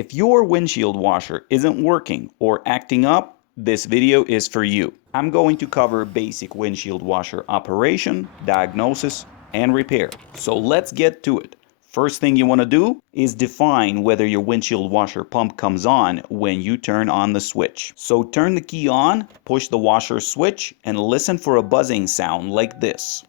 If your windshield washer isn't working or acting up, this video is for you. I'm going to cover basic windshield washer operation, diagnosis, and repair. So let's get to it. First thing you want to do is define whether your windshield washer pump comes on when you turn on the switch. So turn the key on, push the washer switch, and listen for a buzzing sound like this.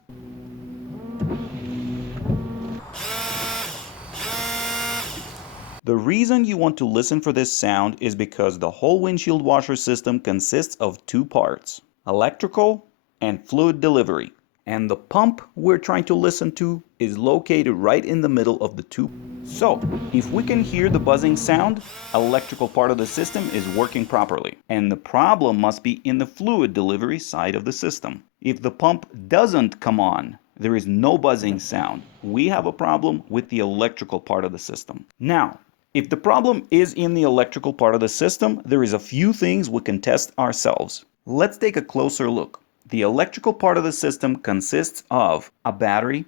The reason you want to listen for this sound is because the whole windshield washer system consists of two parts, electrical and fluid delivery. And the pump we're trying to listen to is located right in the middle of the two. So, if we can hear the buzzing sound, electrical part of the system is working properly. And the problem must be in the fluid delivery side of the system. If the pump doesn't come on, there is no buzzing sound, we have a problem with the electrical part of the system. Now, if the problem is in the electrical part of the system, there is a few things we can test ourselves. Let's take a closer look. The electrical part of the system consists of a battery,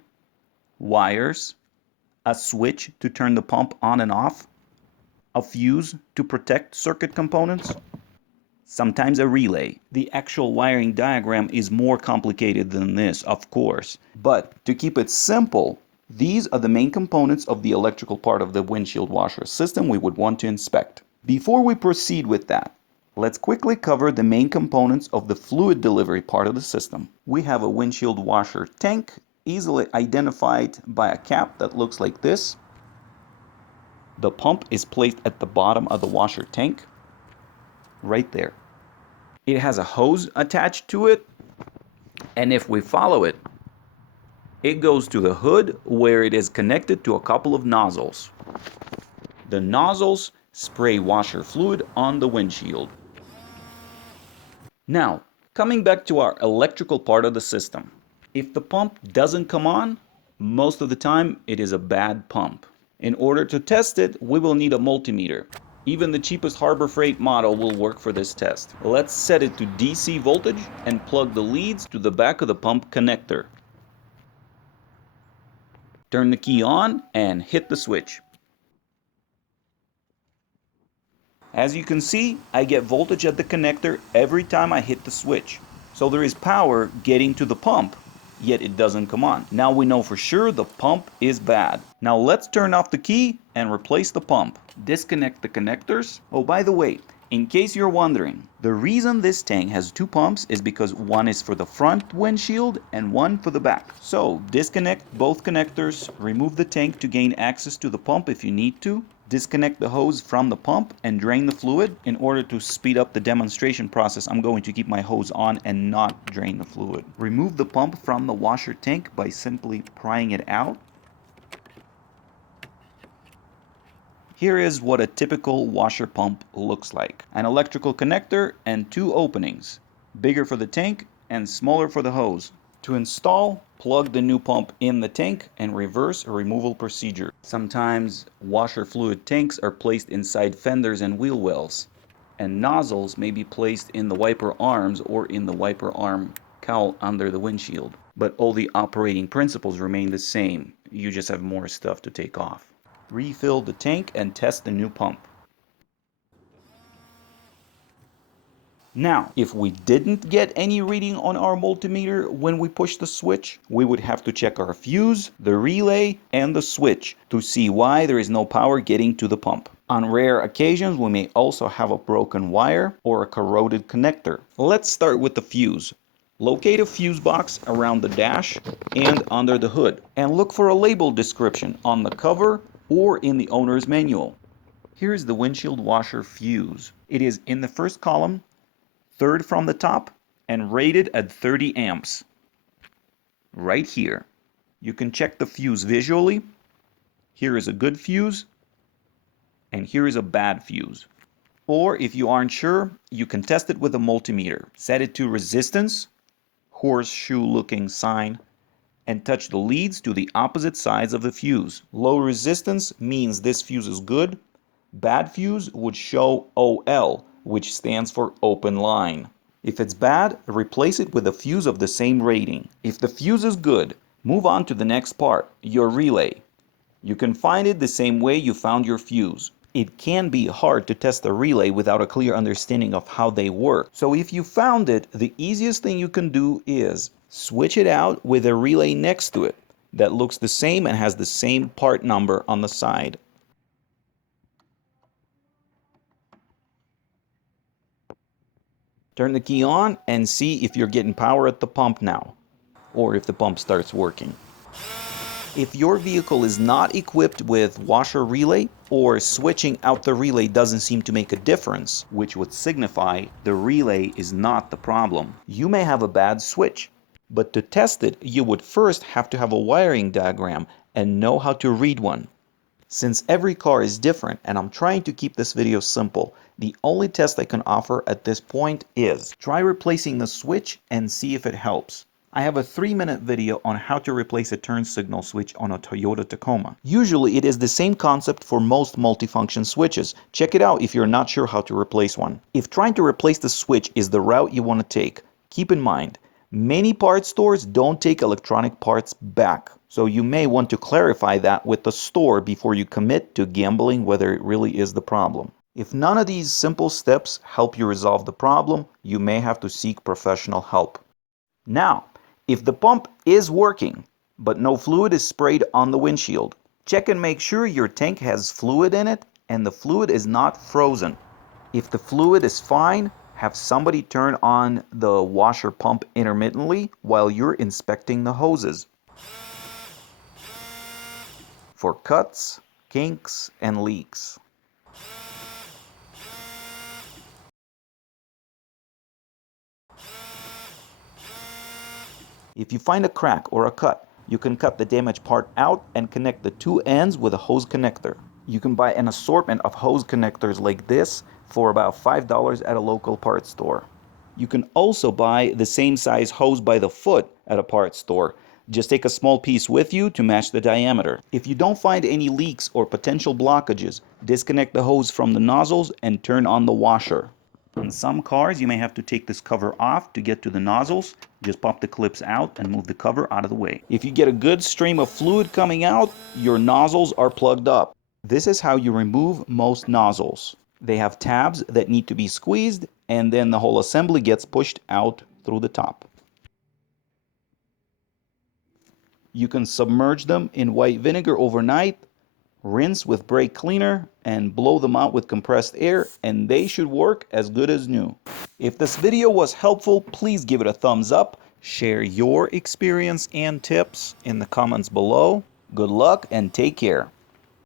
wires, a switch to turn the pump on and off, a fuse to protect circuit components, sometimes a relay. The actual wiring diagram is more complicated than this, of course, but to keep it simple, these are the main components of the electrical part of the windshield washer system we would want to inspect. Before we proceed with that, let's quickly cover the main components of the fluid delivery part of the system. We have a windshield washer tank, easily identified by a cap that looks like this. The pump is placed at the bottom of the washer tank, right there. It has a hose attached to it, and if we follow it, it goes to the hood where it is connected to a couple of nozzles. The nozzles spray washer fluid on the windshield. Now, coming back to our electrical part of the system. If the pump doesn't come on, most of the time it is a bad pump. In order to test it, we will need a multimeter. Even the cheapest Harbor Freight model will work for this test. Let's set it to DC voltage and plug the leads to the back of the pump connector. Turn the key on and hit the switch. As you can see, I get voltage at the connector every time I hit the switch. So there is power getting to the pump, yet it doesn't come on. Now we know for sure the pump is bad. Now let's turn off the key and replace the pump. Disconnect the connectors. Oh, by the way, in case you're wondering, the reason this tank has two pumps is because one is for the front windshield and one for the back. So disconnect both connectors, remove the tank to gain access to the pump if you need to. Disconnect the hose from the pump and drain the fluid. In order to speed up the demonstration process, I'm going to keep my hose on and not drain the fluid. Remove the pump from the washer tank by simply prying it out. Here is what a typical washer pump looks like. An electrical connector and two openings, bigger for the tank and smaller for the hose. To install, plug the new pump in the tank and reverse a removal procedure. Sometimes washer fluid tanks are placed inside fenders and wheel wells, and nozzles may be placed in the wiper arms or in the wiper arm cowl under the windshield. But all the operating principles remain the same. You just have more stuff to take off. Refill the tank and test the new pump. Now, if we didn't get any reading on our multimeter when we push the switch, we would have to check our fuse, the relay, and the switch to see why there is no power getting to the pump. On rare occasions, we may also have a broken wire or a corroded connector. Let's start with the fuse. Locate a fuse box around the dash and under the hood, and look for a label description on the cover or in the owner's manual. Here is the windshield washer fuse. It is in the first column, third from the top, and rated at 30 amps. Right here. You can check the fuse visually. Here is a good fuse, and here is a bad fuse. Or if you aren't sure, you can test it with a multimeter. Set it to resistance, horseshoe looking sign, and touch the leads to the opposite sides of the fuse. Low resistance means this fuse is good. Bad fuse would show OL, which stands for open line. If it's bad, replace it with a fuse of the same rating. If the fuse is good, move on to the next part, your relay. You can find it the same way you found your fuse. It can be hard to test a relay without a clear understanding of how they work. So if you found it, the easiest thing you can do is switch it out with a relay next to it that looks the same and has the same part number on the side. Turn the key on and see if you're getting power at the pump now, or if the pump starts working. If your vehicle is not equipped with washer relay, or switching out the relay doesn't seem to make a difference, which would signify the relay is not the problem, you may have a bad switch. But to test it, you would first have to have a wiring diagram and know how to read one. Since every car is different and I'm trying to keep this video simple, the only test I can offer at this point is try replacing the switch and see if it helps. I have a 3-minute video on how to replace a turn signal switch on a Toyota Tacoma. Usually it is the same concept for most multifunction switches. Check it out if you're not sure how to replace one. If trying to replace the switch is the route you want to take, keep in mind, many parts stores don't take electronic parts back. So you may want to clarify that with the store before you commit to gambling whether it really is the problem. If none of these simple steps help you resolve the problem, you may have to seek professional help. Now, if the pump is working, but no fluid is sprayed on the windshield, check and make sure your tank has fluid in it and the fluid is not frozen. If the fluid is fine, have somebody turn on the washer pump intermittently while you're inspecting the hoses for cuts, kinks, and leaks. If you find a crack or a cut, you can cut the damaged part out and connect the two ends with a hose connector. You can buy an assortment of hose connectors like this for about $5 at a local parts store. You can also buy the same size hose by the foot at a parts store. Just take a small piece with you to match the diameter. If you don't find any leaks or potential blockages, disconnect the hose from the nozzles and turn on the washer. On some cars, you may have to take this cover off to get to the nozzles. Just pop the clips out and move the cover out of the way. If you get a good stream of fluid coming out, your nozzles are plugged up. This is how you remove most nozzles. They have tabs that need to be squeezed, and then the whole assembly gets pushed out through the top. You can submerge them in white vinegar overnight, rinse with brake cleaner, and blow them out with compressed air, and they should work as good as new. If this video was helpful, please give it a thumbs up. Share your experience and tips in the comments below. Good luck and take care.